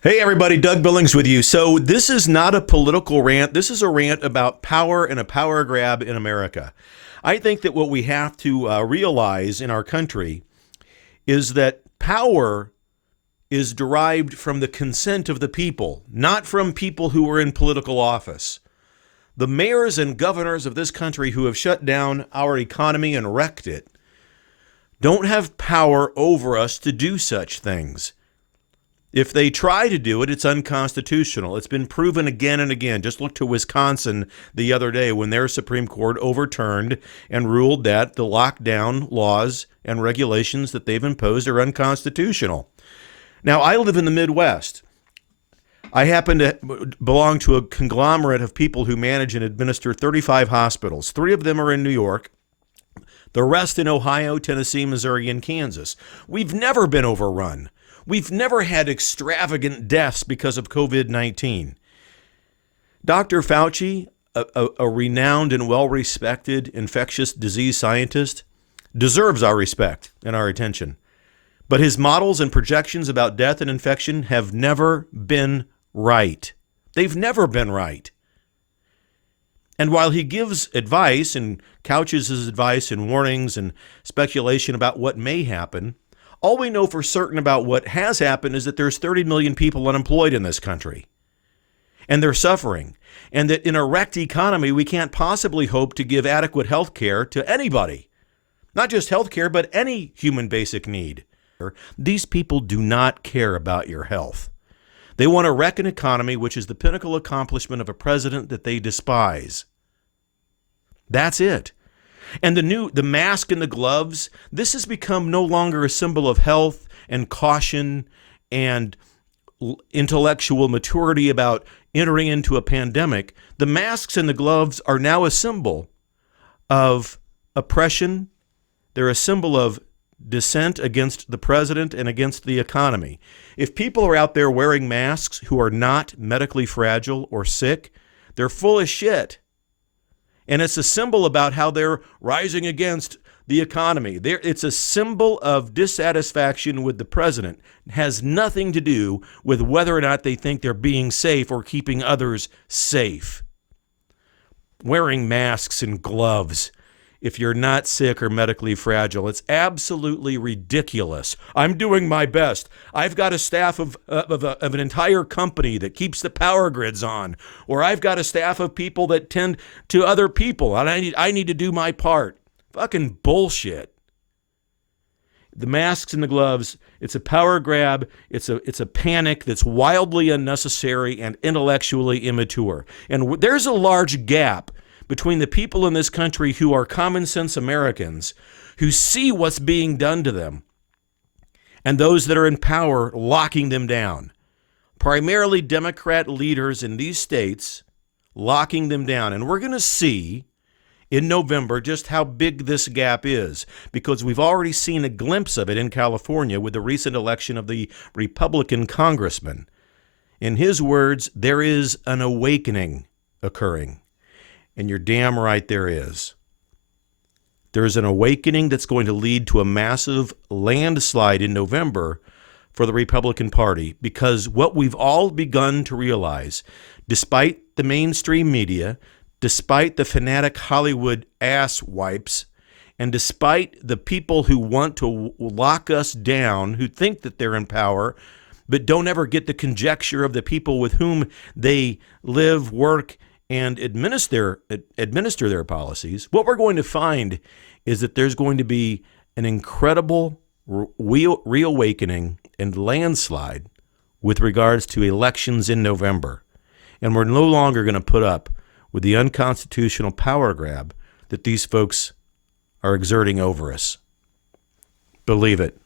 Hey everybody, Doug Billings with you. So this is not a political rant. This is a rant about power and a power grab in America. I think that what we have to realize in our country is that power is derived from the consent of the people, not from people who are in political office. The mayors and governors of this country who have shut down our economy and wrecked it don't have power over us to do such things. If they try to do it, it's unconstitutional. It's been proven again and again. Just look to Wisconsin the other day when their Supreme Court overturned and ruled that the lockdown laws and regulations that they've imposed are unconstitutional. Now, I live in the Midwest. I happen to belong to a conglomerate of people who manage and administer 35 hospitals. 3 of them are in New York. The rest in Ohio, Tennessee, Missouri, and Kansas. We've never been overrun. We've never had extravagant deaths because of COVID-19. Dr. Fauci, a renowned and well-respected infectious disease scientist, deserves our respect and our attention. But his models and projections about death and infection have never been right. They've never been right. And while he gives advice and couches his advice in warnings and speculation about what may happen, all we know for certain about what has happened is that there's 30 million people unemployed in this country, and they're suffering, and that in a wrecked economy, we can't possibly hope to give adequate health care to anybody, not just health care, but any human basic need. These people do not care about your health. They want to wreck an economy, which is the pinnacle accomplishment of a president that they despise. That's it. And the mask and the gloves, this has become no longer a symbol of health and caution and intellectual maturity about entering into a pandemic. The masks and the gloves are now a symbol of oppression. They're a symbol of dissent against the president and against the economy. If people are out there wearing masks who are not medically fragile or sick, they're full of shit. And it's a symbol about how they're rising against the economy. It's a symbol of dissatisfaction with the president. It has nothing to do with whether or not they think they're being safe or keeping others safe. Wearing masks and gloves if you're not sick or medically fragile, it's absolutely ridiculous. I'm doing my best. I've got a staff of an entire company that keeps the power grids on, or I've got a staff of people that tend to other people, and I need to do my part. Fucking bullshit. The masks and the gloves, it's a power grab. It's a panic that's wildly unnecessary and intellectually immature. And there's a large gap between the people in this country who are common sense Americans, who see what's being done to them, and those that are in power locking them down. Primarily Democrat leaders in these states locking them down. And we're going to see in November just how big this gap is, because we've already seen a glimpse of it in California with the recent election of the Republican congressman. In his words, there is an awakening occurring. And you're damn right there is. There's an awakening that's going to lead to a massive landslide in November for the Republican Party, because what we've all begun to realize, despite the mainstream media, despite the fanatic Hollywood ass wipes, and despite the people who want to lock us down, who think that they're in power, but don't ever get the conjecture of the people with whom they live, work, and administer their policies, what we're going to find is that there's going to be an incredible reawakening and landslide with regards to elections in November. And we're no longer going to put up with the unconstitutional power grab that these folks are exerting over us. Believe it.